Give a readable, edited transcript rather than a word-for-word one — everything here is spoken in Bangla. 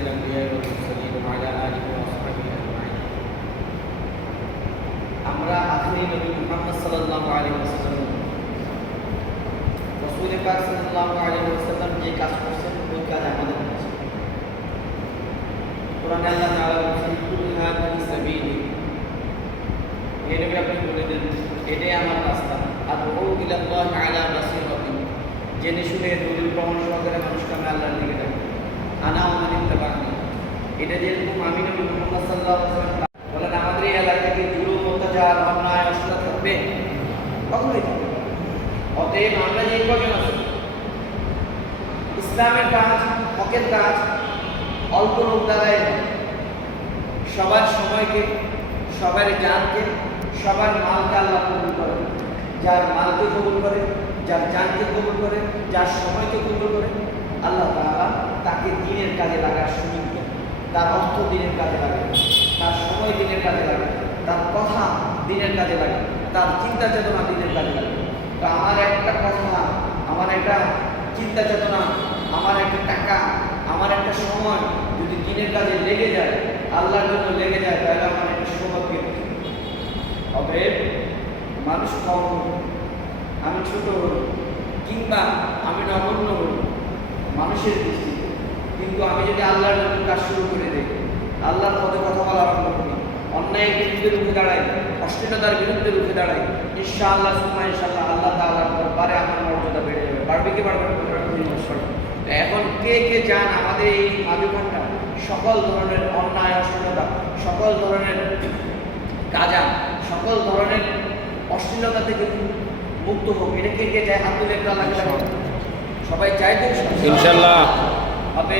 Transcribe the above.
الأنبياء والمرسلين وعلى آله وصحبه أجمعين আমরা আখিরি নবী মুহাম্মদ সাল্লাল্লাহু আলাইহি ওয়াসাল্লাম রাসূল পাক সাল্লাল্লাহু আলাইহি ওয়াসাল্লাম যে কাজ করেছেন ওই কাজ আমাদের কাছে কোরআনে আল্লাহ তাআলা বলেছেন কুল হাদিহি সাবিলি এই নবী আপনি বলে দেন এটাই আমার রাস্তা আদউ ইলাল্লাহি আলা বাসীরাতিন জেনে শুনে দলিল প্রমাণ সহকারে মানুষকে আমি আল্লাহর দিকে ডাকি আনা ওমান ইত্তাবানি এটা যেরকম আমি নবী মুহাম্মদ সাল্লাল্লাহু আলাইহি ওয়াসাল্লাম বলেন আমাদের এই এলাকায় কি জুলুম অত্যাচার অন্যায় অশ্লীলতা থাকবে? কখনোই থাকবে না। অতএব আমরা যে কজন আছি ইসলামের কাজ হকের কাজ অল্প লোক দ্বারাই সবার সময়কে সবার জানকে সবার মালকে আল্লাহ কবুল করে যার মালকে কবুল করে যার জানকে কবুল করে যার সময়কে কবুল করে আল্লাহ তাআলা তাকে দ্বীনের কাজে লাগার সুযোগ দেন তার অর্থ দ্বীনের কাজে লাগে তার সময় দ্বীনের কাজে লাগে তার কথা দ্বীনের কাজে লাগে তার চিন্তা চেতনা দ্বীনের কাজে লাগে তো আমার একটা কথা আমার একটা চিন্তা চেতনা আমার একটা টাকা আমার একটা সময় যদি দ্বীনের কাজে লেগে যায় আল্লাহর জন্য লেগে যায় তাহলে আমার একটা সৌভাগ্য হবে মানুষ কম আমি ছোট হল কিংবা আমি নগণ্য হল মানুষের দৃষ্টিতে কিন্তু আমি যদি আল্লাহর জন্য কাজ শুরু করে দিই আল্লাহর পথে কথা বলা আরম্ভ করি অন্যায়ের বিরুদ্ধে রুখে দাঁড়াই অশ্লীলতার বিরুদ্ধে রুখে দাঁড়াই ইনশাআল্লাহ সুবহানাল্লাহ ইনশাআল্লাহ আল্লাহ তাআলার দরবারে আমার মর্যাদা বেড়ে যাবে বাড়বে কি বাড়বে না এখন কে কে চান আমাদের এই মাঝখানটা সকল ধরনের অন্যায় অশ্লীলতা সকল ধরনের কাজা সকল ধরনের অশ্লীলতা থেকে মুক্ত হোক এটা কে কে চায় হাত তুলে একটা লাগে সবাই চায় তো ইনশাআল্লাহ হবে